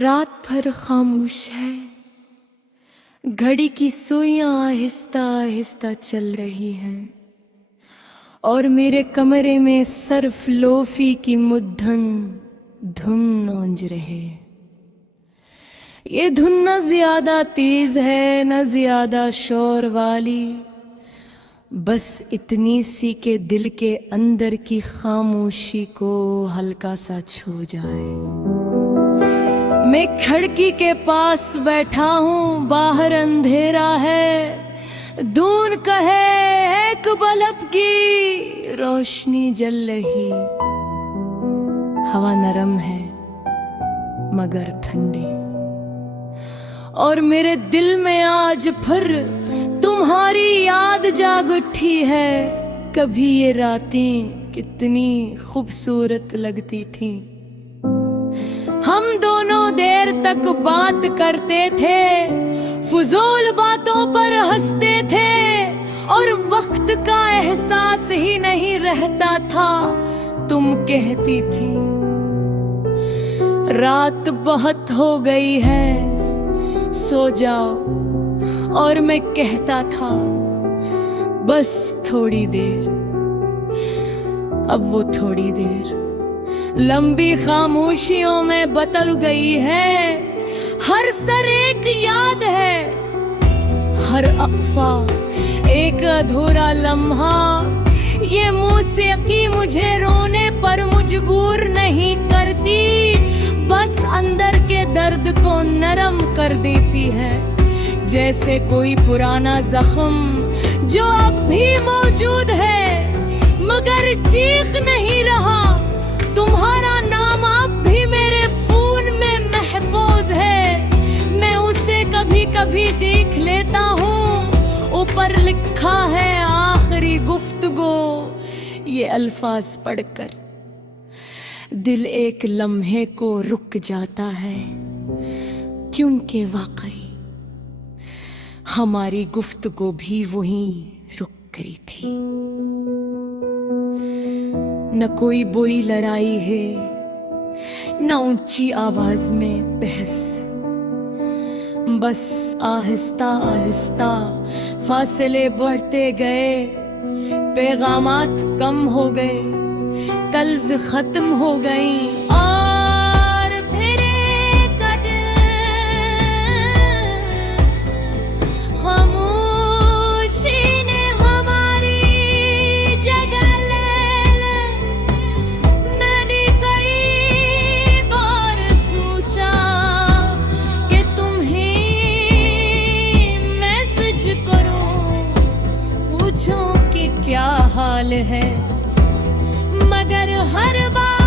रात भर खामोश है, घड़ी की सुइयां आहिस्ता आहिस्ता चल रही हैं और मेरे कमरे में सर्फ लोफी की मुद्दन धुन गूंज रहे। ये धुन न ज्यादा तेज है न ज्यादा शोर वाली, बस इतनी सी के दिल के अंदर की खामोशी को हल्का सा छू जाए। मैं खिड़की के पास बैठा हूँ, बाहर अंधेरा है, दून कहे एक बल्ब की रोशनी जल रही। हवा नरम है मगर ठंडी, और मेरे दिल में आज फिर तुम्हारी याद जाग उठी है। कभी ये रातें कितनी खूबसूरत लगती थीं, हम दोनों देर तक बात करते थे, फजूल बातों पर हंसते थे और वक्त का एहसास ही नहीं रहता था। तुम कहती थी रात बहुत हो गई है, सो जाओ, और मैं कहता था बस थोड़ी देर। अब वो थोड़ी देर लंबी खामोशियों में बदल गई है। हर सर एक याद है, हर अफ़ा एक अधूरा लम्हा। ये मौसीकी मुझे रोने पर मजबूर नहीं करती, बस अंदर के दर्द को नरम कर देती है। जैसे कोई पुराना जख्म जो अब भी मौजूद है मगर चीख नहीं रहा। तुम्हारा नाम अब भी मेरे खून में महफूज है, मैं उसे कभी कभी देख लेता हूँ। ऊपर लिखा है आखिरी गुफ्तगू, ये अल्फाज पढ़कर दिल एक लम्हे को रुक जाता है, क्योंकि वाकई हमारी गुफ्तगू भी वहीं रुक गई थी। न कोई बुरी लड़ाई है, न ऊंची आवाज में बहस, बस आहिस्ता आहिस्ता फासले बढ़ते गए, पैगामात कम हो गए, कल्ज़ खत्म हो गई। और फिर एक खामोशी ने हमारी जगह ले ली। मैंने कई बार सोचा कि तुम्हें मैसेज करूं, पूछूं कि क्या हाल है, मगर हर बार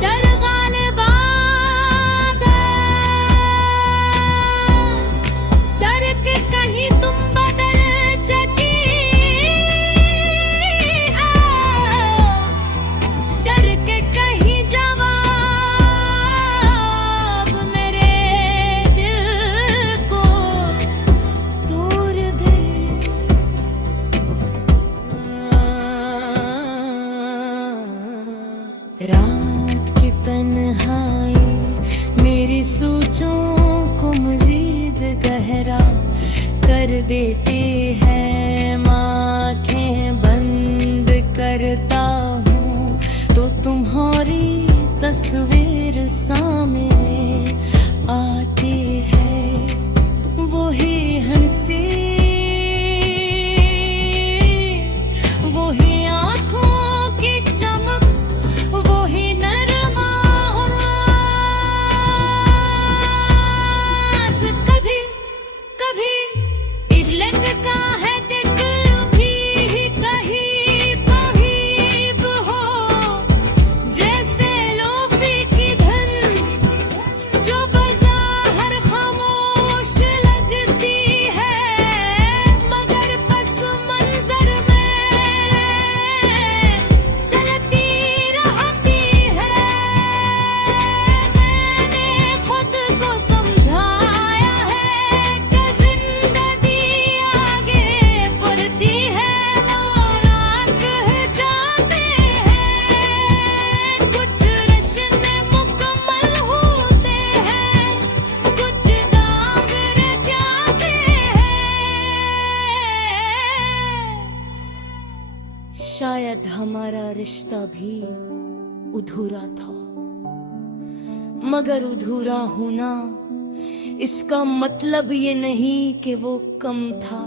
डर गालिब आ गया। डर के कहीं तुम बदल चकी, डर के कहीं जवाब मेरे दिल को तोड़ गए। रात की तन्हाई मेरी सोचों को मजीद गहरा कर देती है। आँखें बंद करता हूँ तो तुम्हारी तस्वीर सामने आती है, वही हंसी, वही आँखों की चमक, वही नरम आवाज़। कभी कभी लगता है कि दिल भी कहीं करीब हो, जैसे लोफी की धुन जो बाज़ार रिश्ता भी अधूरा था, मगर अधूरा होना इसका मतलब ये नहीं कि वो कम था,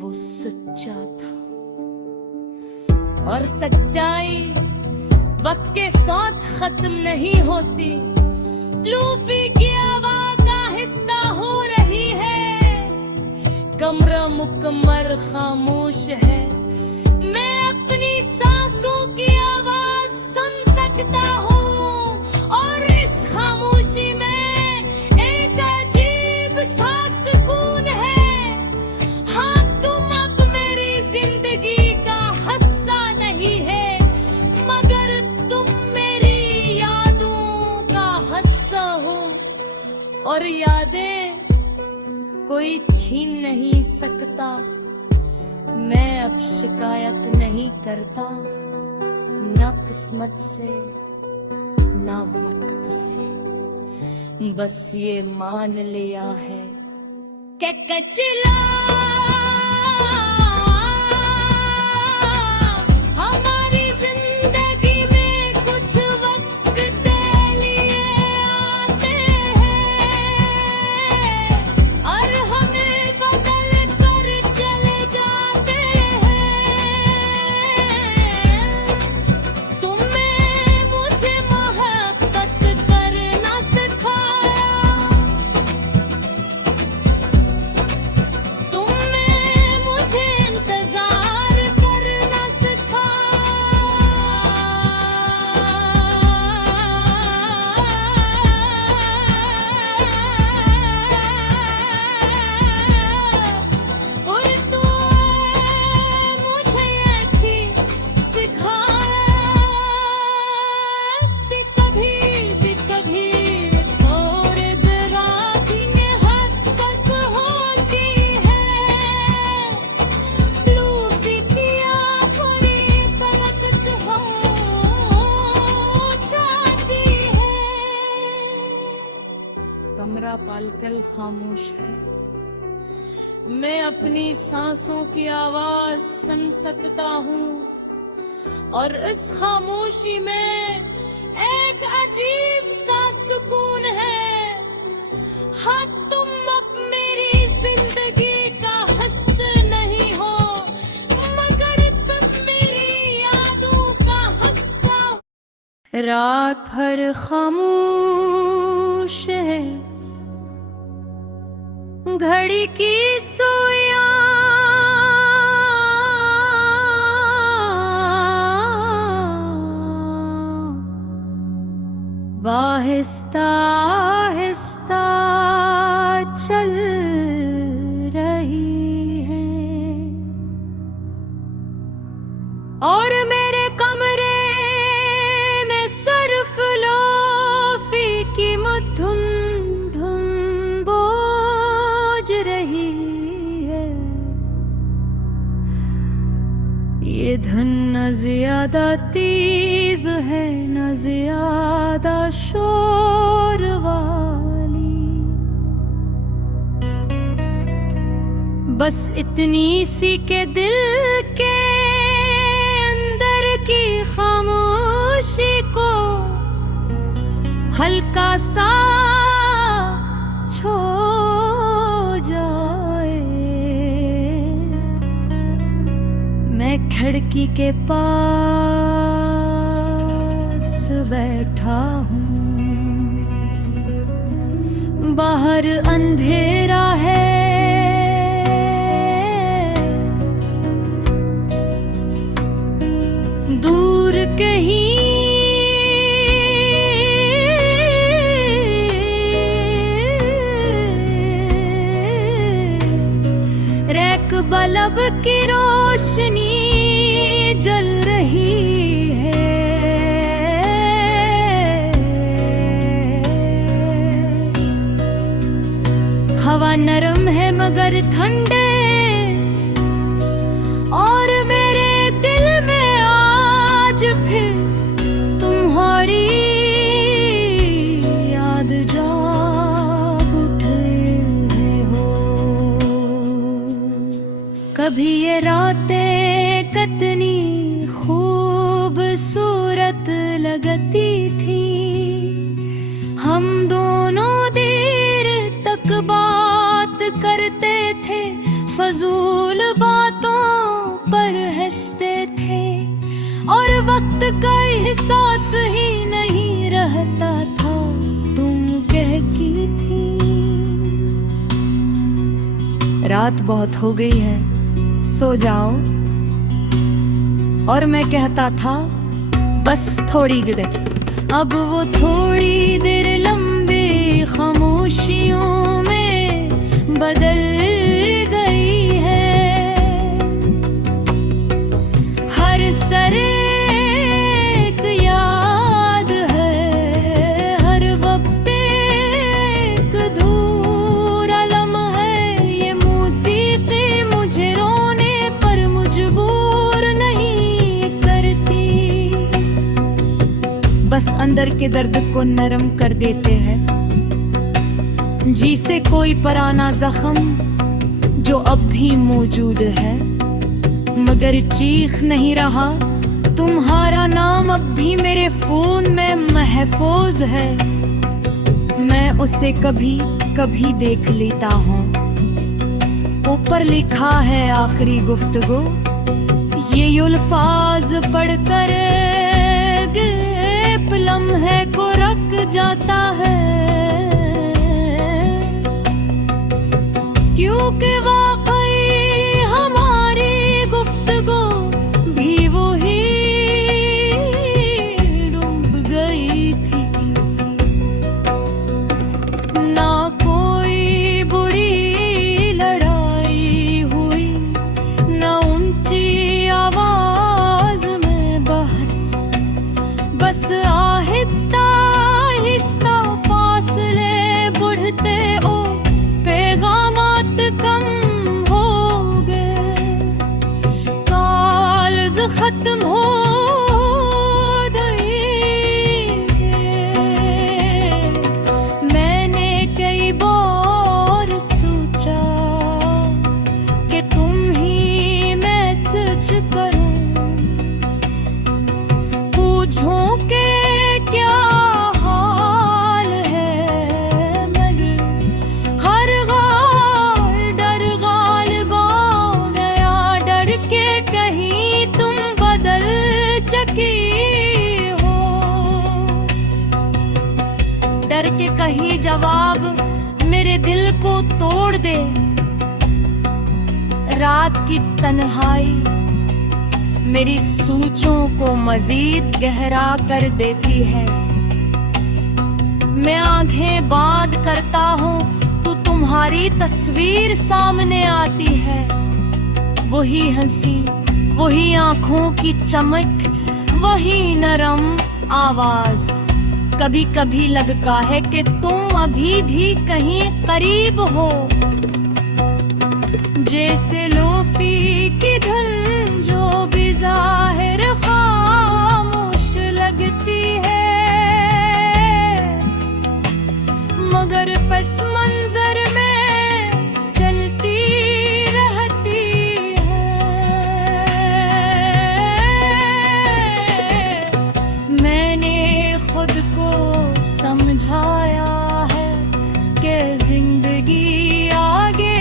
वो सच्चा था। और सच्चाई वक्त के साथ खत्म नहीं होती। लूफी की आवाज आहिस्ता हो रही है, कमरा मुकम्मल खामोश है। मैं अपनी सांसों की आवाज सुन सकता हूँ, और इस खामोशी में एक अजीब सा सुकून है। हाँ, तुम अब मेरी जिंदगी का हिस्सा नहीं है, मगर तुम मेरी यादों का हिस्सा हो। और यादें कोई छीन नहीं सकता। मैं अब शिकायत नहीं करता, ना किस्मत से ना वक्त से। बस ये मान लिया है कि कचरा हमारी जिंदगी में कुछ वक्त के लिए आते हैं और हमें बदल कर चले जाते हैं। तुमने मुझे मोहब्बत करना सिखाया, तुमने मुझे इंतजार करना सिखाया। और तूने मुझे ये भी सिखाया कि कभी छोड़ दरा की हद तक होती है। लूसी की आखिरी करकट हो जाती है। कमरा पलकल खामोश है। मैं अपनी सांसों की आवाज सुन सकता हूँ, और इस खामोशी में एक अजीब सा सुकून है। हाँ, तुम अब मेरी जिंदगी का हिस्सा नहीं हो, मगर तुम मेरी यादों का हिस्सा हो। रात भर खामोश है, घड़ी की सुइयां आहिस्ता आहिस्ता चल रही है, और मेरे कमरे में सर्फ लोफी की धुन धुन बोझ रही है। ये धुन न ज्यादा तेज है, न ज्यादा शोर वाली, बस इतनी सी के दिल के अंदर की खामोशी को हल्का सा छो जाए। मैं खिड़की के पास बैठा हूँ, बाहर अंधेरा है, दूर कहीं रैक बल्ब की रोशनी जल रही है। हवा नरम है मगर ठंडे, और मेरे दिल में आज फिर तुम्हारी याद जाग उठे हो। कभी ये रातें कितनी खूब लगती थी। हम दोनों देर तक बात करते थे, फजूल बातों पर हंसते थे, और वक्त का एहसास ही नहीं रहता था। तुम कहती थी रात बहुत हो गई है, सो जाओ, और मैं कहता था बस थोड़ी देर। अब वो थोड़ी देर लंबी खामोशियों में बदल गई है। हर सरे एक याद है, हर वक्त एक अधूरा लम्हा है। ये मौसीकी मुझे रोने पर मजबूर नहीं करती, बस अंदर के दर्द को नरम कर देते हैं। जी से कोई पुराना जख्म जो अब भी मौजूद है, मगर चीख नहीं रहा। तुम्हारा नाम अब भी मेरे फोन में महफूज है। मैं उसे कभी कभी देख लेता हूँ। ऊपर लिखा है आखिरी गुफ्तगू, ये अल्फाज पढ़कर लम्हे को रख जाता है, क्योंकि वाकई हमारी गुफ्तगू भी वही डूब गई थी। ना कोई बुरी लड़ाई हुई, ना ऊंची आवाज में बहस, बस आहिस्ता आहिस्ता फासले बढ़ते ओ पैगामात कम हो गए। कॉल्स खत्म हो गई। मैंने कई बार सोचा कि तुम ही मैसेज करो, पूछो के क्या हाल है, मगर हर डर गालिब आ गया। डर के कहीं तुम बदल चुकी हो, डर के कहीं जवाब मेरे दिल को तोड़ दे। रात की तन्हाई मेरी सोचों को मजीद गहरा कर देती है। मैं आंखें बंद करता हूँ तो तुम्हारी तस्वीर सामने आती है। वही हंसी, वही आंखों की चमक, वही नरम आवाज। कभी कभी लगता है कि तुम अभी भी कहीं करीब हो, जैसे लोफी की धुन जो भी जाहिर खामोश लगती है, मगर पस मंजर में चलती रहती है। मैंने खुद को समझाया है कि जिंदगी आगे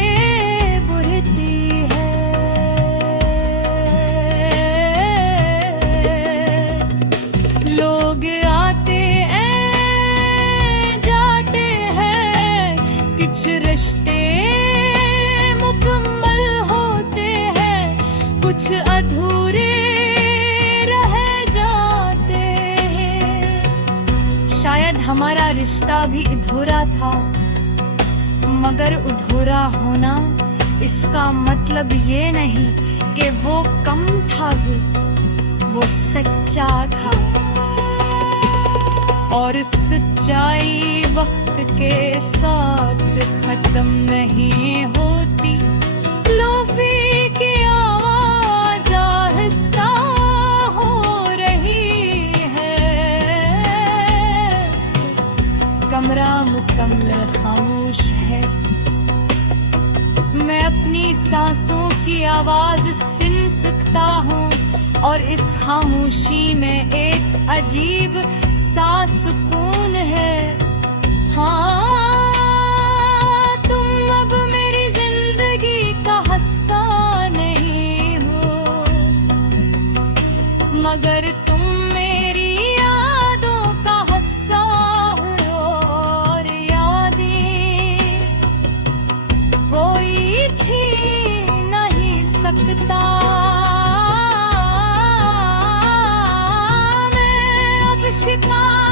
रिश्ते मुकम्मल होते हैं, कुछ अधूरे रह जाते हैं। शायद हमारा रिश्ता भी अधूरा था, मगर अधूरा होना इसका मतलब ये नहीं कि वो कम था, वो सच्चा था। और सच्चाई वक्त के साथ खत्म नहीं होती। लोफी की आवाज आहिस्ता हो रही है। कमरा मुकम्मल खामोश है। मैं अपनी सांसों की आवाज सुन सकता हूँ, और इस खामोशी में एक अजीब सा सुकून है। हाँ, तुम अब मेरी जिंदगी का हिस्सा नहीं हो, मगर तुम मेरी यादों का हिस्सा हो। और यादें कोई छीन नहीं सकता। मैं अब शिकार